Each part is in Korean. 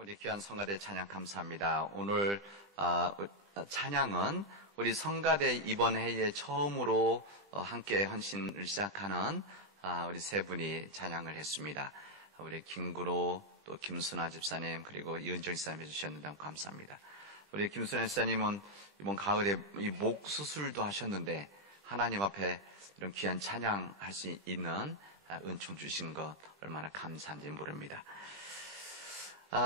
우리 귀한 성가대 찬양 감사합니다. 오늘 찬양은 우리 성가대 이번 해에 처음으로 함께 헌신을 시작하는 우리 세 분이 찬양을 했습니다. 우리 김구로, 또 김순아 집사님, 그리고 이은정 집사님 해주셨는데 감사합니다. 우리 김순아 집사님은 이번 가을에 이 목 수술도 하셨는데 하나님 앞에 이런 귀한 찬양할 수 있는 은총 주신 것 얼마나 감사한지 모릅니다.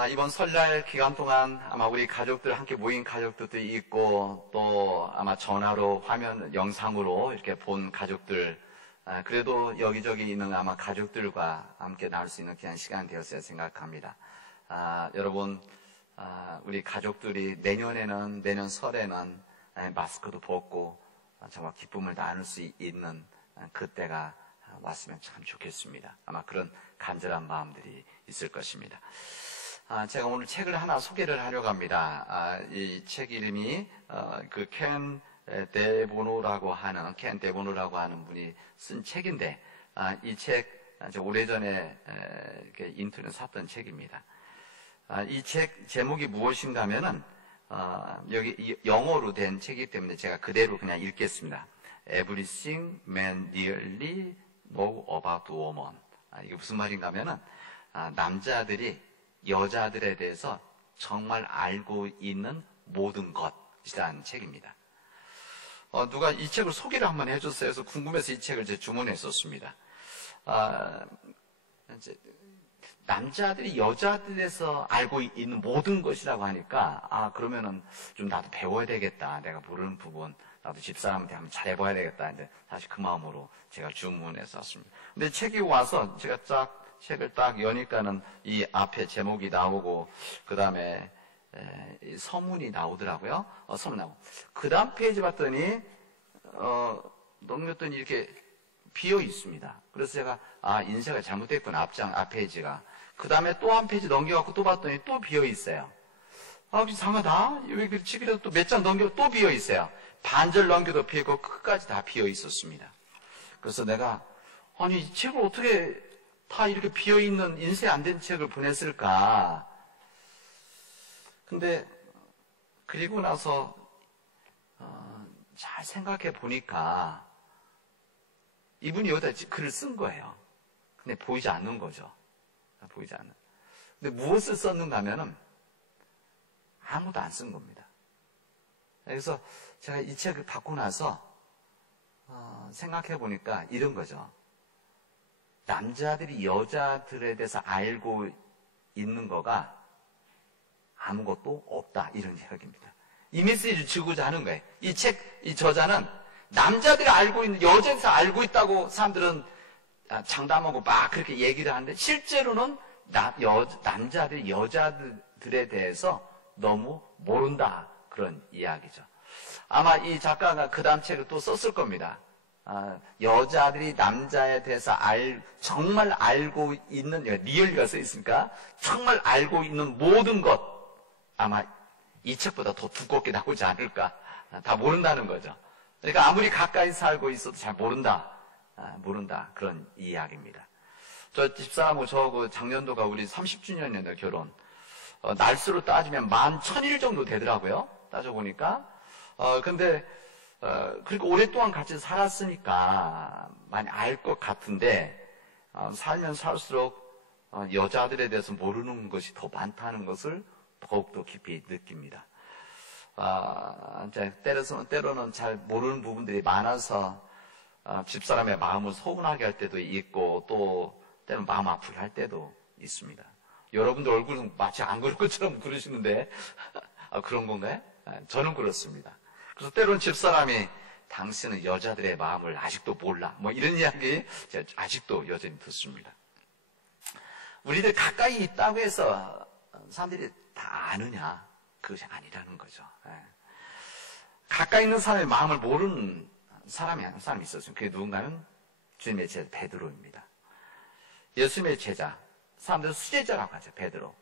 이번 설날 기간 동안 아마 우리 가족들 함께 모인 가족들도 있고 또 아마 전화로 화면 영상으로 이렇게 본 가족들, 그래도 여기저기 있는 아마 가족들과 함께 나눌 수 있는 귀한 시간 되었어야 생각합니다. 여러분, 우리 가족들이 내년 설에는 마스크도 벗고 정말 기쁨을 나눌 수 있는 그때가 왔으면 참 좋겠습니다. 아마 그런 간절한 마음들이 있을 것입니다. 제가 오늘 책을 하나 소개를 하려고 합니다. 이 책 이름이 켄 데보노라고 하는 분이 쓴 책인데, 이 책 오래전에 인터넷 샀던 책입니다. 이 책 제목이 무엇인가 하면은 여기 영어로 된 책이기 때문에 제가 그대로 그냥 읽겠습니다. Everything Men Nearly Know About Women. 이게 무슨 말인가 하면은 남자들이 여자들에 대해서 정말 알고 있는 모든 것이라는 책입니다. 누가 이 책을 소개를 한번 해줬어요. 그래서 궁금해서 이 책을 제가 주문했었습니다. 남자들이 여자들에서 알고 있는 모든 것이라고 하니까 그러면은 좀 나도 배워야 되겠다. 내가 모르는 부분 나도 집사람한테 한번 잘해봐야 되겠다. 이제 사실 그 마음으로 제가 주문했었습니다. 근데 책이 와서 제가 책을 딱 여니까는 이 앞에 제목이 나오고 그 다음에 서문이 나오더라고요. 서문 나오고 그 다음 페이지 봤더니 넘겼더니 이렇게 비어 있습니다. 그래서 제가 인쇄가 잘못됐구나. 앞 페이지가. 그 다음에 또 한 페이지 넘겨갖고 또 봤더니 또 비어 있어요. 이상하다. 왜 그렇지? 그래도 또 몇 장 넘겨도 또 비어 있어요. 반절 넘겨도 비어 있고 끝까지 다 비어 있었습니다. 그래서 내가 이 책을 어떻게 다 이렇게 비어있는 인쇄 안 된 책을 보냈을까. 근데 그리고 나서 잘 생각해 보니까 이분이 여기다 글을 쓴 거예요. 근데 보이지 않는 거죠. 보이지 않는. 근데 무엇을 썼는가 하면은 아무도 안 쓴 겁니다. 그래서 제가 이 책을 받고 나서 생각해 보니까 이런 거죠. 남자들이 여자들에 대해서 알고 있는 거가 아무것도 없다. 이런 이야기입니다. 이 메시지를 주고자 하는 거예요. 이 저자는 남자들이 알고 있는, 여자에 대해서 알고 있다고 사람들은 장담하고 막 그렇게 얘기를 하는데 실제로는 남자들이 여자들에 대해서 너무 모른다. 그런 이야기죠. 아마 이 작가가 그 다음 책을 또 썼을 겁니다. 여자들이 남자에 대해서 정말 알고 있는, 리얼리가 써 있으니까 정말 알고 있는 모든 것, 아마 이 책보다 더 두껍게 나오지 않을까. 다 모른다는 거죠. 그러니까 아무리 가까이 살고 있어도 잘 모른다. 그런 이야기입니다. 저 집사하고 저하고 작년도가 우리 30주년이었는데 결혼. 날수로 따지면 11,000일 정도 되더라고요. 따져보니까. 근데 그리고 오랫동안 같이 살았으니까 많이 알 것 같은데, 살면 살수록 여자들에 대해서 모르는 것이 더 많다는 것을 더욱더 깊이 느낍니다. 때로는 잘 모르는 부분들이 많아서 집사람의 마음을 서운하게 할 때도 있고, 또 때로는 마음 아프게 할 때도 있습니다. 여러분들 얼굴은 마치 안 그럴 것처럼 그러시는데 그런 건가요? 저는 그렇습니다. 그래서 때로는 집사람이 당신은 여자들의 마음을 아직도 몰라. 이런 이야기 제가 아직도 여전히 듣습니다. 우리들 가까이 있다고 해서 사람들이 다 아느냐? 그것이 아니라는 거죠. 가까이 있는 사람의 마음을 모르는 사람이 한 사람이 있었어요. 그게 누군가는 주님의 제자 베드로입니다. 예수님의 제자, 사람들은 수제자라고 하죠. 베드로.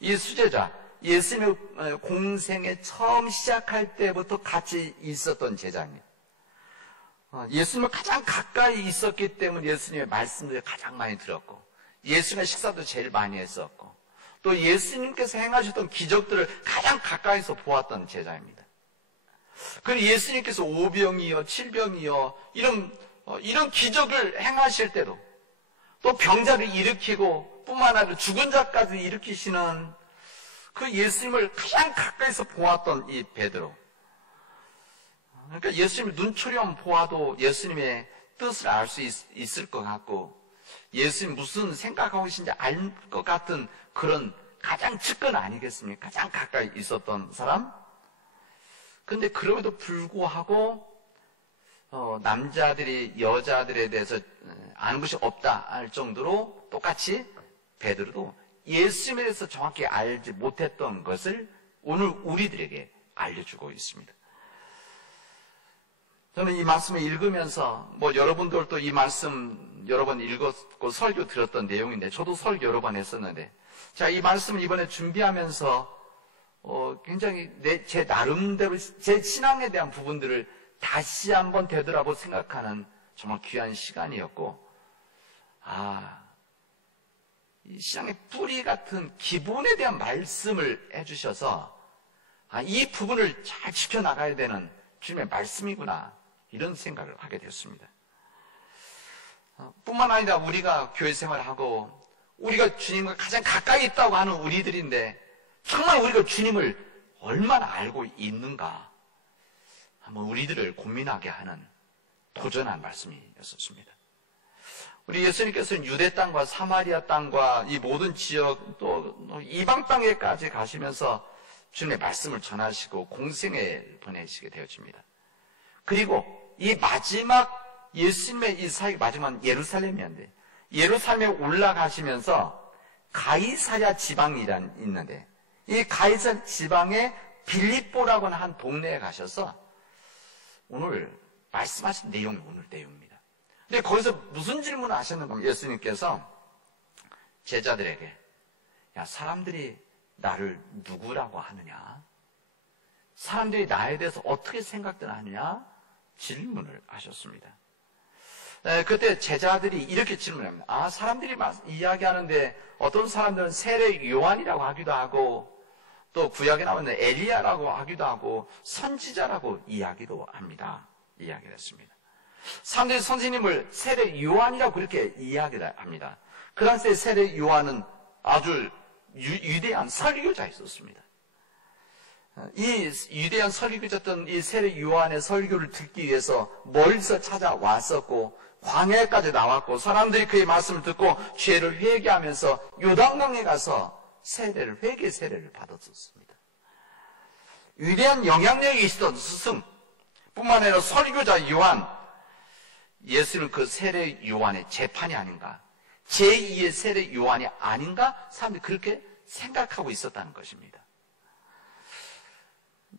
이 수제자, 예수님의 공생에 처음 시작할 때부터 같이 있었던 제자입니다. 예수님을 가장 가까이 있었기 때문에 예수님의 말씀들을 가장 많이 들었고, 예수님의 식사도 제일 많이 했었고, 또 예수님께서 행하셨던 기적들을 가장 가까이서 보았던 제자입니다. 그리고 예수님께서 오병이어 칠병이어 이런 기적을 행하실 때도 또 병자를 일으키고 뿐만 아니라 죽은 자까지 일으키시는 그 예수님을 가장 가까이서 보았던 이 베드로. 그러니까 예수님을 눈초리만 보아도 예수님의 뜻을 알 수 있을 것 같고 예수님 무슨 생각하고 계신지 알 것 같은 그런 가장 측근 아니겠습니까? 가장 가까이 있었던 사람. 근데 그럼에도 불구하고 남자들이 여자들에 대해서 아는 것이 없다 할 정도로 똑같이 베드로도 예수님에 대해서 정확히 알지 못했던 것을 오늘 우리들에게 알려주고 있습니다. 저는 이 말씀을 읽으면서 여러분들도 이 말씀 여러 번 읽었고 설교 들었던 내용인데 저도 설교 여러 번 했었는데 자, 이 말씀을 이번에 준비하면서 굉장히 제 나름대로 제 신앙에 대한 부분들을 다시 한번 되돌아보고 생각하는 정말 귀한 시간이었고 이 신앙의 뿌리 같은 기본에 대한 말씀을 해주셔서 이 부분을 잘 지켜나가야 되는 주님의 말씀이구나 이런 생각을 하게 됐습니다. 뿐만 아니라 우리가 교회 생활하고 우리가 주님과 가장 가까이 있다고 하는 우리들인데 정말 우리가 주님을 얼마나 알고 있는가 한번 우리들을 고민하게 하는 도전한 말씀이었습니다. 우리 예수님께서는 유대 땅과 사마리아 땅과 이 모든 지역 또 이방 땅에까지 가시면서 주님의 말씀을 전하시고 공생에 보내시게 되어집니다. 그리고 이 마지막 예수님의 이 사역의 마지막은 예루살렘이었는데 예루살렘에 올라가시면서 가이사랴 지방이 있는데 이 가이사랴 지방에 빌립보라고 하는 한 동네에 가셔서 오늘 말씀하신 내용이 오늘 내용입니다. 근데 거기서 무슨 질문을 하셨는가 하면 예수님께서 제자들에게 야 사람들이 나를 누구라고 하느냐? 사람들이 나에 대해서 어떻게 생각들 하느냐? 질문을 하셨습니다. 그때 제자들이 이렇게 질문합니다. 사람들이 이야기하는데 어떤 사람들은 세례 요한이라고 하기도 하고 또 구약에 나오는 엘리야라고 하기도 하고 선지자라고 이야기도 합니다. 이야기를 했습니다. 사람들이 선생님을 세례 요한이라고 그렇게 이야기를 합니다. 그 당시에 세례 요한은 아주 위대한 설교자였었습니다. 이 위대한 설교자였던 이 세례 요한의 설교를 듣기 위해서 멀리서 찾아왔었고 광야까지 나왔고 사람들이 그의 말씀을 듣고 죄를 회개하면서 요단강에 가서 회개 세례를 받았었습니다. 위대한 영향력이 있었던 스승 뿐만 아니라 설교자 요한, 예수는 그 세례 요한의 재판이 아닌가, 제2의 세례 요한이 아닌가 사람들이 그렇게 생각하고 있었다는 것입니다.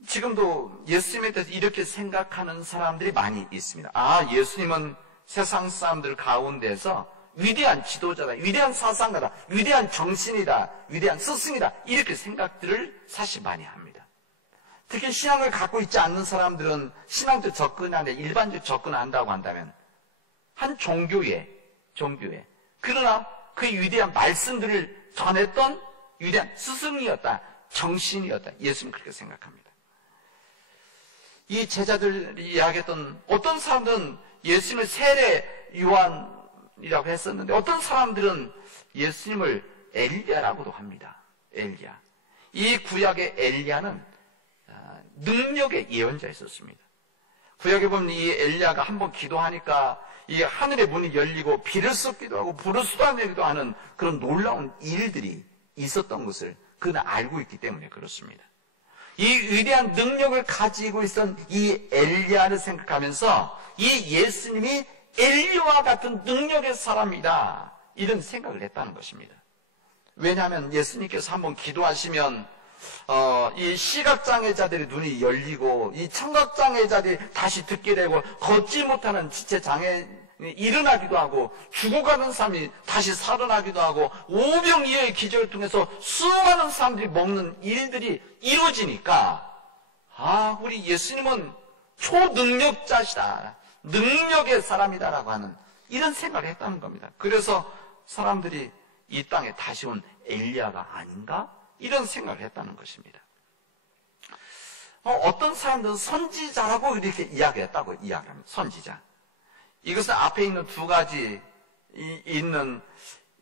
지금도 예수님에 대해서 이렇게 생각하는 사람들이 많이 있습니다. 예수님은 세상 사람들 가운데서 위대한 지도자다, 위대한 사상가다, 위대한 정신이다, 위대한 스승이다 이렇게 생각들을 사실 많이 합니다. 특히 신앙을 갖고 있지 않는 사람들은 신앙적 접근하는데 일반적 접근한다고 한다면 한 종교에 그러나 그 위대한 말씀들을 전했던 위대한 스승이었다, 정신이었다. 예수님은 그렇게 생각합니다. 이 제자들이 이야기했던 어떤 사람들은 예수님을 세례 요한이라고 했었는데 어떤 사람들은 예수님을 엘리야라고도 합니다. 엘리야. 이 구약의 엘리야는 능력의 예언자였었습니다. 구약에 보면 이 엘리야가 한번 기도하니까 이 하늘의 문이 열리고 비를 쏟기도 하고 불을 쏟아내기도 하는 그런 놀라운 일들이 있었던 것을 그는 알고 있기 때문에 그렇습니다. 이 위대한 능력을 가지고 있던 이 엘리야를 생각하면서 이 예수님이 엘리야와 같은 능력의 사람이다 이런 생각을 했다는 것입니다. 왜냐하면 예수님께서 한번 기도하시면 이 시각장애자들의 눈이 열리고 이 청각장애자들이 다시 듣게 되고 걷지 못하는 지체장애 일어나기도 하고 죽어가는 사람이 다시 살아나기도 하고 오병이어의 기적을 통해서 수많은 사람들이 먹는 일들이 이루어지니까 우리 예수님은 초능력자시다, 능력의 사람이다라고 하는 이런 생각을 했다는 겁니다. 그래서 사람들이 이 땅에 다시 온 엘리야가 아닌가? 이런 생각을 했다는 것입니다. 어떤 사람들은 선지자라고 이렇게 이야기했다고 이야기합니다. 선지자. 이것은 앞에 있는 두 가지 있는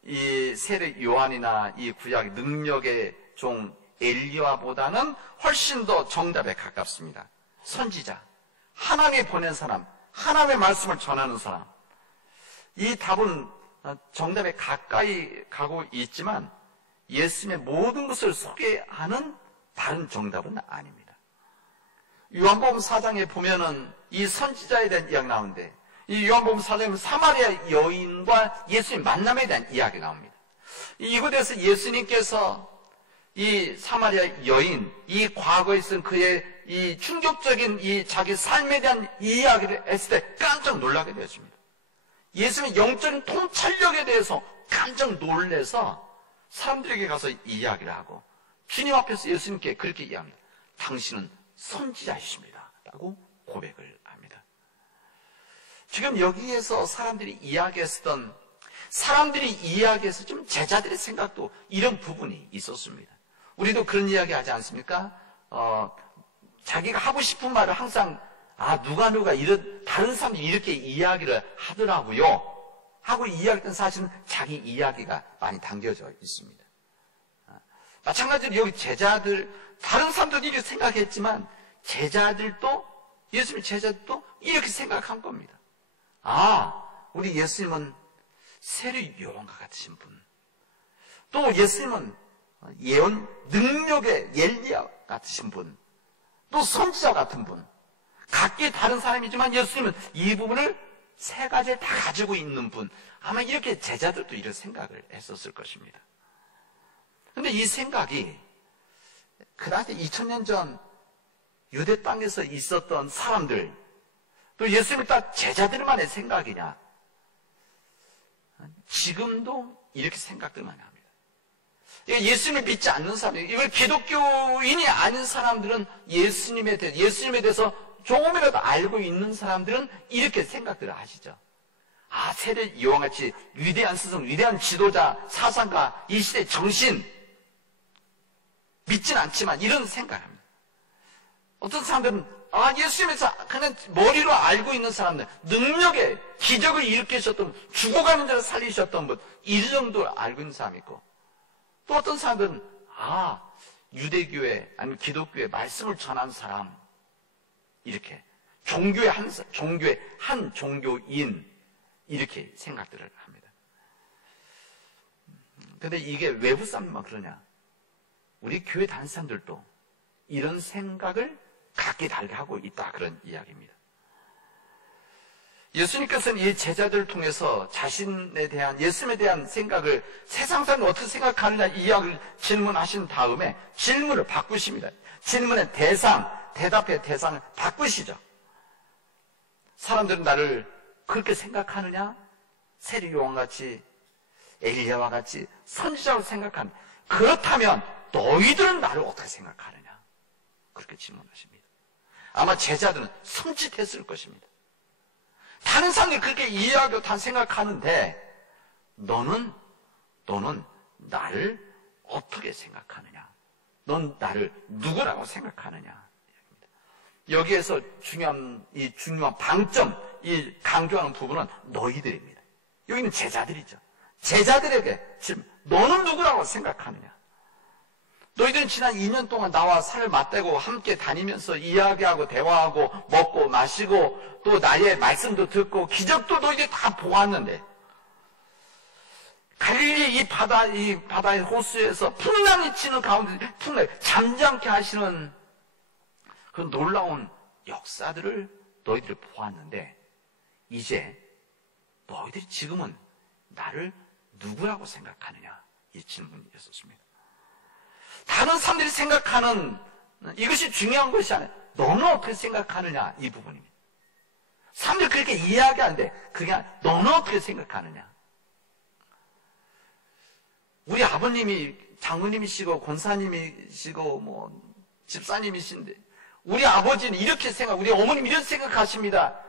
이 세례 요한이나 이 구약의 능력의 종 엘리야보다는 훨씬 더 정답에 가깝습니다. 선지자, 하나님이 보낸 사람, 하나님의 말씀을 전하는 사람. 이 답은 정답에 가까이 가고 있지만 예수님의 모든 것을 소개하는 다른 정답은 아닙니다. 요한복음 4장에 보면은 이 선지자에 대한 이야기 나오는데, 이 요한복음 4장에는 사마리아 여인과 예수님 만남에 대한 이야기 나옵니다. 이곳에서 예수님께서 이 사마리아 여인, 이 과거에 있은 그의 이 충격적인 이 자기 삶에 대한 이야기를 했을 때 깜짝 놀라게 되었습니다. 예수님의 영적인 통찰력에 대해서 깜짝 놀래서 사람들에게 가서 이야기를 하고 주님 앞에서 예수님께 그렇게 이야기합니다. 당신은 선지자이십니다. 라고 고백을 합니다. 지금 여기에서 사람들이 이야기했던 좀 제자들의 생각도 이런 부분이 있었습니다. 우리도 그런 이야기 하지 않습니까? 자기가 하고 싶은 말을 항상 누가 다른 사람들이 이렇게 이야기를 하더라고요 하고 이야기했던 사실은 자기 이야기가 많이 담겨져 있습니다. 마찬가지로 여기 제자들, 다른 사람들도 이렇게 생각했지만 예수님의 제자들도 이렇게 생각한 겁니다. 우리 예수님은 세례 요한과 같으신 분, 또 예수님은 예언 능력의 엘리야 같으신 분, 또 선지자 같은 분, 각기 다른 사람이지만 예수님은 이 부분을 세 가지를 다 가지고 있는 분, 아마 이렇게 제자들도 이런 생각을 했었을 것입니다. 그런데 이 생각이 그 당시 2000년 전 유대 땅에서 있었던 사람들, 또 예수님이 딱 제자들만의 생각이냐? 지금도 이렇게 생각들 많이 합니다. 예수님을 믿지 않는 사람들, 이걸 기독교인이 아닌 사람들은 예수님에 대해서 조금이라도 알고 있는 사람들은 이렇게 생각들을 하시죠. 세례 요한같이 위대한 스승, 위대한 지도자, 사상가, 이 시대의 정신, 믿진 않지만 이런 생각을 합니다. 어떤 사람들은 예수님에서 그냥 머리로 알고 있는 사람들, 능력의 기적을 일으키셨던 분, 죽어가는 자를 살리셨던 분, 이 정도를 알고 있는 사람이 있고, 또 어떤 사람들은 유대교회 아니면 기독교의 말씀을 전하는 사람, 이렇게 종교의 한 종교인, 이렇게 생각들을 합니다. 근데 이게 외부 사람만 그러냐? 우리 교회 다니는 사람들도 이런 생각을 각기 다르게 하고 있다, 그런 이야기입니다. 예수님께서는 이 제자들을 통해서 자신에 대한, 예수님에 대한 생각을 세상 사람이 어떻게 생각하느냐 이 이야기를 질문하신 다음에 질문을 바꾸십니다. 질문의 대답의 대상을 바꾸시죠. 사람들은 나를 그렇게 생각하느냐? 세례 요한같이, 엘리야와 같이 선지자로 생각하느냐? 그렇다면 너희들은 나를 어떻게 생각하느냐? 그렇게 질문하십니다. 아마 제자들은 섬찟했을 것입니다. 다른 사람들이 그렇게 이해하고 다 생각하는데 너는 나를 어떻게 생각하느냐? 넌 나를 누구라고 생각하느냐? 여기에서 중요한 방점, 이 강조하는 부분은 너희들입니다. 여기는 제자들이죠. 제자들에게 지금 너는 누구라고 생각하느냐? 너희들은 지난 2년 동안 나와 살을 맞대고 함께 다니면서 이야기하고 대화하고 먹고 마시고 또 나의 말씀도 듣고 기적도 너희들이 다 보았는데 갈릴리 이 바다의 호수에서 풍랑이 치는 가운데 잠잠케 하시는 그 놀라운 역사들을 너희들이 보았는데 이제 너희들이 지금은 나를 누구라고 생각하느냐? 이 질문이었습니다. 다른 사람들이 생각하는 이것이 중요한 것이 아니라 너는 어떻게 생각하느냐, 이 부분입니다. 사람들이 그렇게 이야기하는데 그게 아니라 너는 어떻게 생각하느냐. 우리 아버님이 장로님이시고 권사님이시고 집사님이신데 우리 아버지는 이렇게 우리 어머님 이렇게 생각하십니다.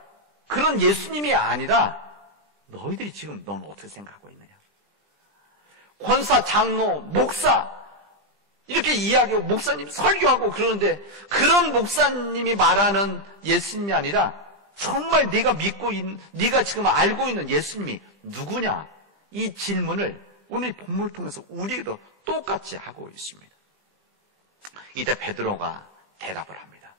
그런 예수님이 아니라 너희들이 지금 너는 어떻게 생각하고 있느냐. 권사, 장로, 목사 이렇게 이야기하고 목사님 설교하고 그러는데 그런 목사님이 말하는 예수님이 아니라 정말 네가 믿고 있는, 네가 지금 알고 있는 예수님이 누구냐? 이 질문을 오늘 본문을 통해서 우리도 똑같이 하고 있습니다. 이때 베드로가 대답을 합니다.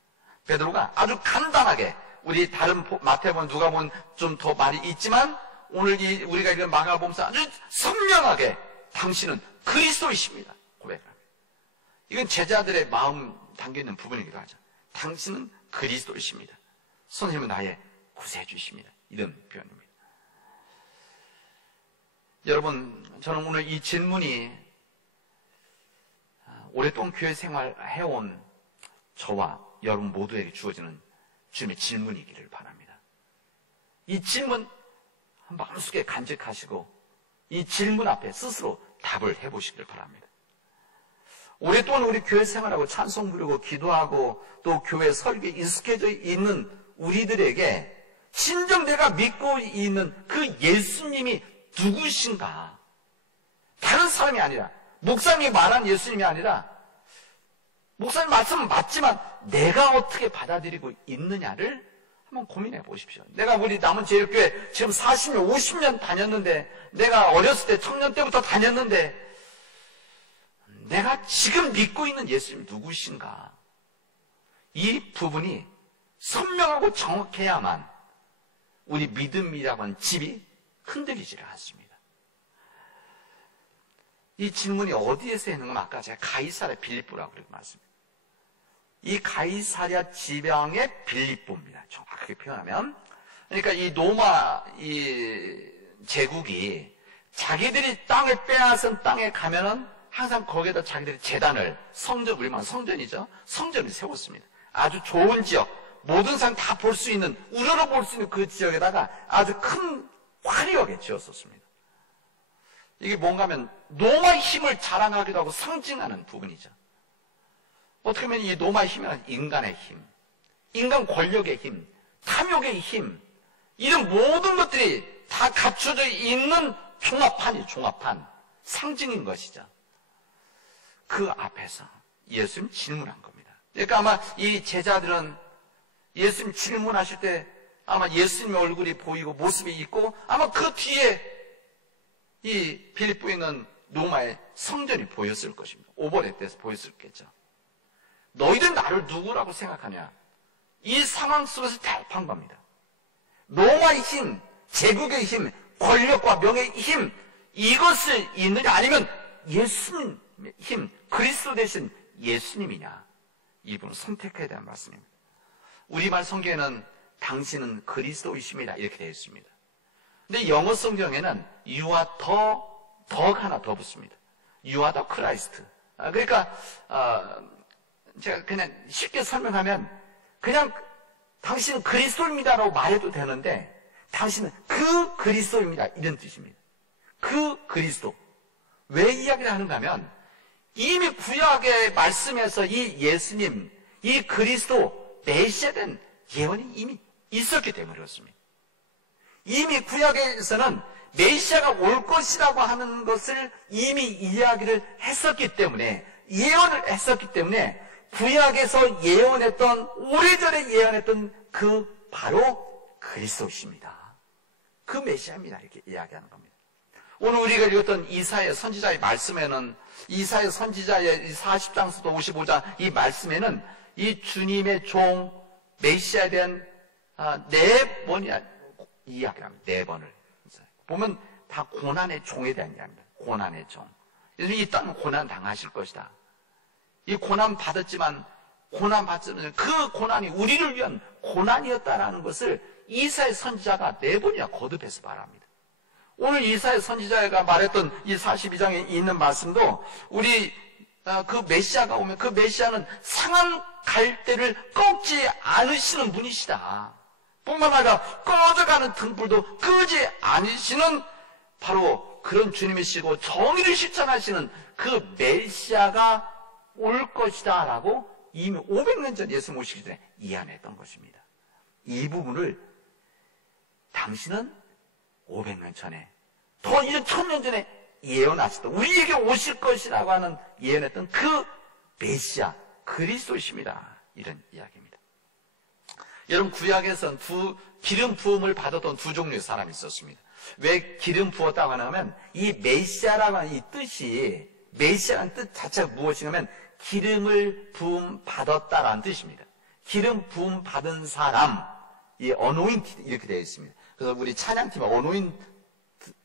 베드로가 아주 간단하게 우리 다른 마태복음, 누가복음 좀 더 말이 있지만 오늘 우리가 읽은 마가복음서 아주 선명하게 당신은 그리스도이십니다. 고백을 합니다. 이건 제자들의 마음 담겨있는 부분이기도 하죠. 당신은 그리스도이십니다. 선생님은 나의 구세주이십니다. 이런 표현입니다. 여러분, 저는 오늘 이 질문이 오랫동안 교회 생활해온 저와 여러분 모두에게 주어지는 주님의 질문이기를 바랍니다. 이 질문 마음속에 간직하시고 이 질문 앞에 스스로 답을 해보시길 바랍니다. 오랫동안 우리 교회 생활하고 찬송 부르고 기도하고 또 교회 설교에 익숙해져 있는 우리들에게 진정 내가 믿고 있는 그 예수님이 누구신가? 다른 사람이 아니라 목사님이 말한 예수님이 아니라 목사님 말씀은 맞지만 내가 어떻게 받아들이고 있느냐를 한번 고민해 보십시오. 내가 우리 남은제일교회 지금 40년, 50년 다녔는데 내가 어렸을 때 청년 때부터 다녔는데 내가 지금 믿고 있는 예수님 누구신가? 이 부분이 선명하고 정확해야만 우리 믿음이라고 하는 집이 흔들리지를 않습니다. 이 질문이 어디에서 있는 건 아까 제가 가이사랴 빌립보라고 그렇게 말씀드렸습니다. 이 가이사랴 지방의 빌립보입니다. 정확하게 표현하면. 그러니까 이 로마 이 제국이 자기들이 땅을 빼앗은 땅에 가면은 항상 거기에다 자기들이 제단을 성전, 우리 말 성전이죠. 성전을 세웠습니다. 아주 좋은 지역, 모든 사람 다 볼 수 있는, 우러러 볼 수 있는 그 지역에다가 아주 큰 화려하게 지었었습니다. 이게 뭔가 하면 로마의 힘을 자랑하기도 하고 상징하는 부분이죠. 어떻게 보면 이 로마의 힘이란 인간의 힘, 인간 권력의 힘, 탐욕의 힘, 이런 모든 것들이 다 갖춰져 있는 종합판, 상징인 것이죠. 그 앞에서 예수님 질문한 겁니다. 그러니까 아마 이 제자들은 예수님 질문하실 때 아마 예수님의 얼굴이 보이고 모습이 있고 아마 그 뒤에 이 빌립보에 있는 로마의 성전이 보였을 것입니다. 오버랩돼서 보였을겠죠. 너희들 나를 누구라고 생각하냐? 이 상황 속에서 대답한 겁니다. 로마의 힘, 제국의 힘, 권력과 명예의 힘, 이것을 있느냐 아니면 예수님의 힘, 그리스도 대신 예수님이냐? 이분을 선택해야 되는 말씀입니다. 우리말 성경에는 당신은 그리스도이십니다. 이렇게 되어 있습니다. 근데 영어 성경에는 you are 더 하나 더 붙습니다. You are the Christ. 그러니까 제가 그냥 쉽게 설명하면 그냥 당신은 그리스도입니다라고 말해도 되는데 당신은 그 그리스도입니다. 이런 뜻입니다. 그 그리스도. 왜 이야기를 하는가 하면 이미 구약의 말씀에서 이 예수님, 이 그리스도 메시아에 대한 예언이 이미 있었기 때문에 그렇습니다. 이미 구약에서는 메시아가 올 것이라고 하는 것을 이미 이야기를 했었기 때문에 예언을 했었기 때문에 구약에서 예언했던 오래전에 예언했던 그 바로 그리스도십니다. 그 메시아입니다. 이렇게 이야기하는 겁니다. 오늘 우리가 읽었던 이사야 선지자의 말씀에는 이사야 선지자의 40장부터 55장 이 말씀에는 이 주님의 종 메시아에 대한 4번이나 이야기를 합니다. 4번을. 보면 다 고난의 종에 대한 이야기입니다. 고난의 종. 이 땅은 고난 당하실 것이다. 이 고난 받았지만 고난 받지만 그 고난이 우리를 위한 고난이었다라는 것을 이사야 선지자가 4번이나 거듭해서 말합니다. 오늘 이사야 선지자가 말했던 이 42장에 있는 말씀도 우리 그 메시아가 오면 그 메시아는 상한 갈대를 꺾지 않으시는 분이시다. 뿐만 아니라 꺼져가는 등불도 끄지 않으시는 바로 그런 주님이시고 정의를 실천하시는 그 메시아가 올 것이다 라고 이미 500년 전 예수님 오시기 전에 이해했던 것입니다. 이 부분을 당신은 500년 전에 더 이제 1000년 전에 예언하셨던, 우리에게 오실 것이라고 하는 예언했던 그 메시아 그리스도이십니다. 이런 이야기입니다. 여러분, 구약에서는 기름 부음을 받았던 두 종류의 사람이 있었습니다. 왜 기름 부었다고 하냐면 이 메시아라고 하는 이 뜻이, 메시아라는 뜻 자체가 무엇이냐면 기름을 부음 받았다라는 뜻입니다. 기름 부음 받은 사람, 이 어노인트 이렇게 되어 있습니다. 그래서 우리 찬양팀에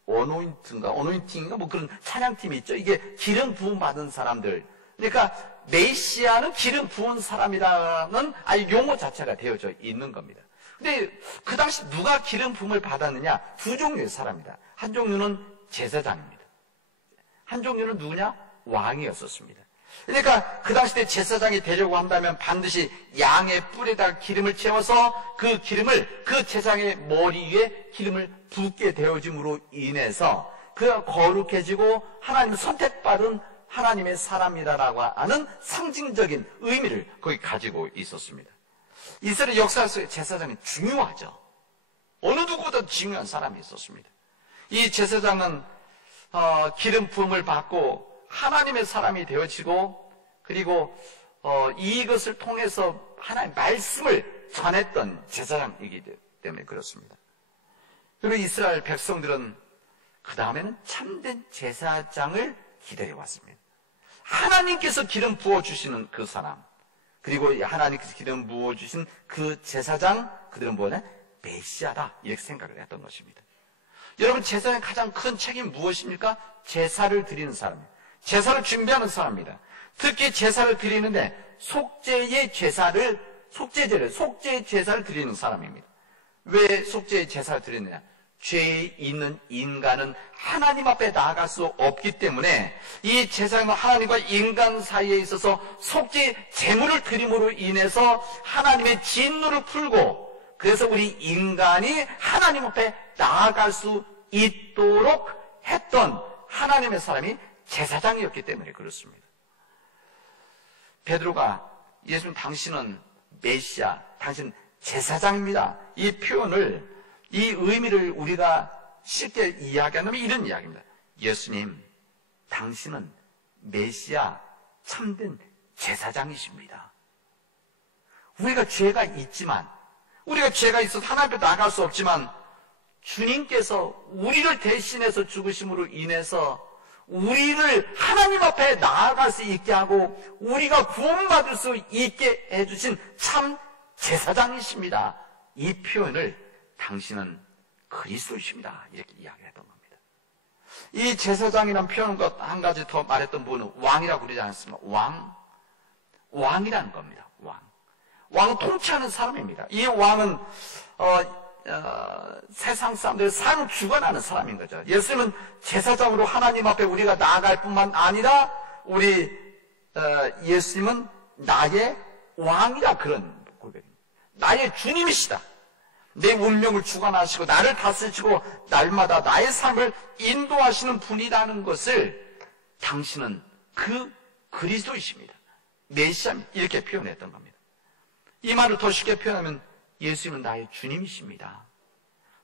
어노인팅인가 뭐 그런 찬양팀이 있죠. 이게 기름 부음 받은 사람들. 그러니까 메시아는 기름 부은 사람이라는 아예 용어 자체가 되어져 있는 겁니다. 근데 그 당시 누가 기름 부음을 받았느냐? 두 종류의 사람이다. 한 종류는 제사장입니다. 한 종류는 누구냐? 왕이었었습니다. 그러니까 그 당시 때 제사장이 되려고 한다면 반드시 양의 뿔에다가 기름을 채워서 그 기름을 그 제사장의 머리 위에 기름을 붓게 되어짐으로 인해서 그가 거룩해지고 하나님 선택받은 하나님의 사람이라고 하는 상징적인 의미를 거기 가지고 있었습니다. 이스라엘 역사 속에 제사장이 중요하죠. 어느 누구보다 중요한 사람이 있었습니다. 이 제사장은 기름 부음을 받고 하나님의 사람이 되어지고, 그리고 이것을 통해서 하나님의 말씀을 전했던 제사장이기 때문에 그렇습니다. 그리고 이스라엘 백성들은 그 다음에는 참된 제사장을 기다려왔습니다. 하나님께서 기름 부어주시는 그 사람, 그리고 하나님께서 기름 부어주신 그 제사장, 그들은 뭐냐? 메시아다, 이렇게 생각을 했던 것입니다. 여러분, 제사장의 가장 큰 책임이 무엇입니까? 제사를 드리는 사람입니다. 제사를 준비하는 사람입니다. 특히 제사를 드리는데 속죄의 제사를 드리는 사람입니다. 왜 속죄의 제사를 드리느냐? 죄 있는 인간은 하나님 앞에 나아갈 수 없기 때문에 이 제사장은 하나님과 인간 사이에 있어서 속죄 제물을 드림으로 인해서 하나님의 진노를 풀고, 그래서 우리 인간이 하나님 앞에 나아갈 수 있도록 했던 하나님의 사람이 제사장이었기 때문에 그렇습니다. 베드로가 예수님 당신은 메시아, 당신 제사장입니다, 이 표현을, 이 의미를 우리가 쉽게 이야기하면 이런 이야기입니다. 예수님, 당신은 메시아 참된 제사장이십니다. 우리가 죄가 있지만, 우리가 죄가 있어서 하나님 앞에 나갈 수 없지만 주님께서 우리를 대신해서 죽으심으로 인해서 우리를 하나님 앞에 나아갈 수 있게 하고 우리가 구원받을 수 있게 해주신 참 제사장이십니다. 이 표현을 당신은 그리스도이십니다, 이렇게 이야기했던 겁니다. 이 제사장이라는 표현과 한 가지 더 말했던 부분은 왕이라고 그러지 않았습니까? 왕이라는 겁니다. 왕은 통치하는 사람입니다. 이 왕은 세상 사람들의 삶을 주관하는 사람인 거죠. 예수님은 제사장으로 하나님 앞에 우리가 나아갈 뿐만 아니라 우리 예수님은 나의 왕이라, 그런 고백입니다. 나의 주님이시다. 내 운명을 주관하시고 나를 다스리시고 날마다 나의 삶을 인도하시는 분이라는 것을 당신은 그 그리스도이십니다, 메시아, 이렇게 표현했던 겁니다. 이 말을 더 쉽게 표현하면 예수님은 나의 주님이십니다.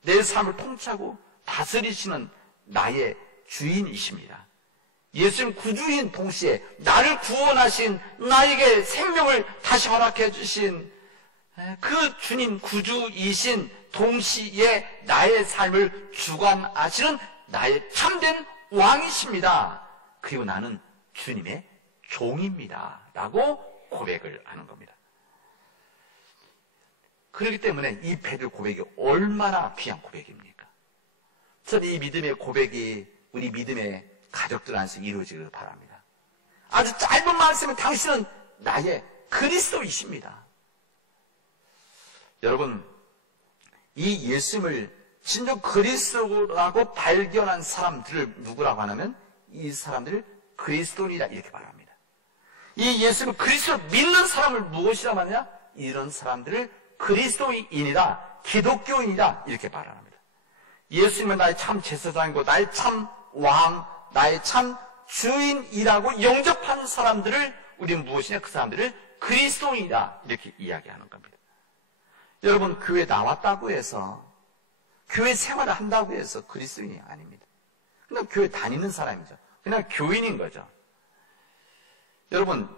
내 삶을 통치하고 다스리시는 나의 주인이십니다. 예수님 구주인 동시에 나를 구원하신, 나에게 생명을 다시 허락해 주신 그 주님 구주이신 동시에 나의 삶을 주관하시는 나의 참된 왕이십니다. 그리고 나는 주님의 종입니다, 라고 고백을 하는 겁니다. 그렇기 때문에 이 베드로 고백이 얼마나 귀한 고백입니까? 저는 이 믿음의 고백이 우리 믿음의 가족들 안에서 이루어지길 바랍니다. 아주 짧은 말씀에 당신은 나의 그리스도이십니다. 여러분, 이 예수님을 진정 그리스도라고 발견한 사람들을 누구라고 하냐면 이 사람들을 그리스도인이라 이렇게 말합니다. 이 예수님을 그리스도를 믿는 사람을 무엇이라고 하느냐? 이런 사람들을 그리스도인이다, 기독교인이다, 이렇게 말합니다. 예수님은 나의 참 제사장이고 나의 참 왕, 나의 참 주인이라고 영접하는 사람들을 우리는 무엇이냐? 그 사람들을 그리스도인이다, 이렇게 이야기하는 겁니다. 여러분, 교회 나왔다고 해서, 교회 생활을 한다고 해서 그리스도인이 아닙니다. 그냥 교회 다니는 사람이죠. 그냥 교인인 거죠. 여러분,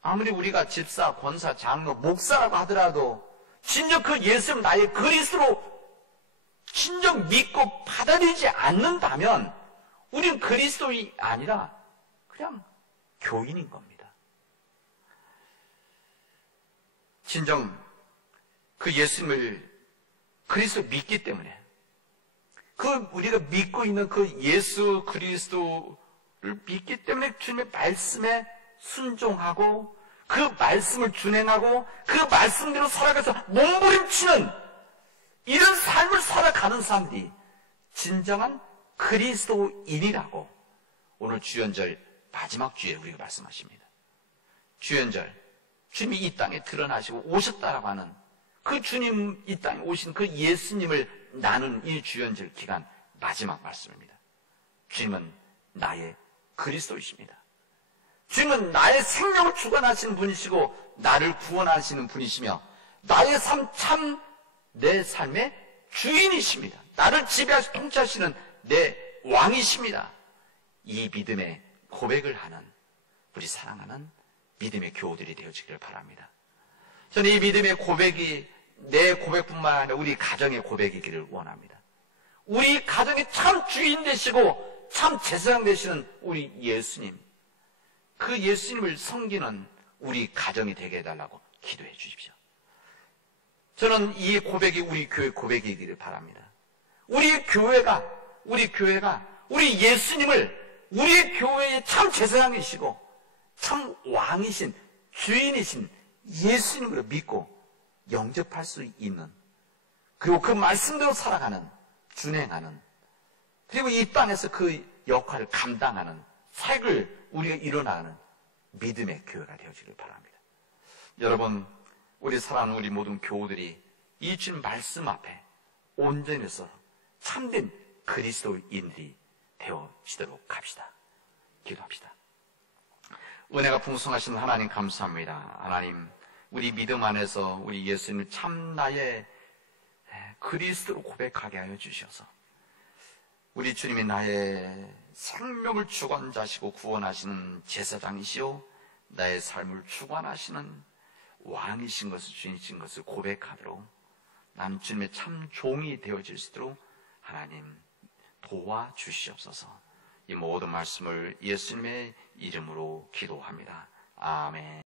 아무리 우리가 집사, 권사, 장로, 목사라고 하더라도 진정 그 예수를 나의 그리스도로 진정 믿고 받아들이지 않는다면 우리는 그리스도인이 아니라 그냥 교인인 겁니다. 진정 그 예수님을 그리스도 믿기 때문에 우리가 믿고 있는 그 예수 그리스도를 믿기 때문에 주님의 말씀에 순종하고 그 말씀을 준행하고 그 말씀대로 살아가서 몸부림치는 이런 삶을 살아가는 사람들이 진정한 그리스도인이라고 오늘 주연절 마지막 주에 우리가 말씀하십니다. 주연절, 주님이 이 땅에 드러나시고 오셨다라고 하는 그 주님 이 땅에 오신 그 예수님을 나누는 이 주연절 기간 마지막 말씀입니다. 주님은 나의 그리스도이십니다. 주님은 나의 생명을 주관하시는 분이시고 나를 구원하시는 분이시며 나의 삶 참 내 삶의 주인이십니다. 나를 지배하시고 통치하시는 내 왕이십니다. 이 믿음의 고백을 하는 우리 사랑하는 믿음의 교우들이 되어지기를 바랍니다. 저는 이 믿음의 고백이 내 고백뿐만 아니라 우리 가정의 고백이기를 원합니다. 우리 가정의 참 주인 되시고 참 제사장 되시는 우리 예수님, 그 예수님을 섬기는 우리 가정이 되게 해달라고 기도해 주십시오. 저는 이 고백이 우리 교회 고백이기를 바랍니다. 우리 교회가 우리 예수님을 우리 교회의 참 제사장이시고 참 왕이신 주인이신 예수님으로 믿고 영접할 수 있는, 그리고 그 말씀대로 살아가는, 준행하는, 그리고 이 땅에서 그 역할을 감당하는 삶을 우리가 일어나는 믿음의 교회가 되어지길 바랍니다. 여러분, 우리 사랑하는 우리 모든 교우들이 이 주님 말씀 앞에 온전히 서 참된 그리스도인들이 되어지도록 합시다. 기도합시다. 은혜가 풍성하신 하나님 감사합니다. 하나님, 우리 믿음 안에서 우리 예수님을 참 나의 그리스도로 고백하게 하여 주셔서 우리 주님이 나의 생명을 주관자시고 구원하시는 제사장이시오 나의 삶을 주관하시는 왕이신 것을, 주인이신 것을 고백하도록 나는 주님의 참 종이 되어질 수 있도록 하나님 도와주시옵소서. 이 모든 말씀을 예수님의 이름으로 기도합니다. 아멘.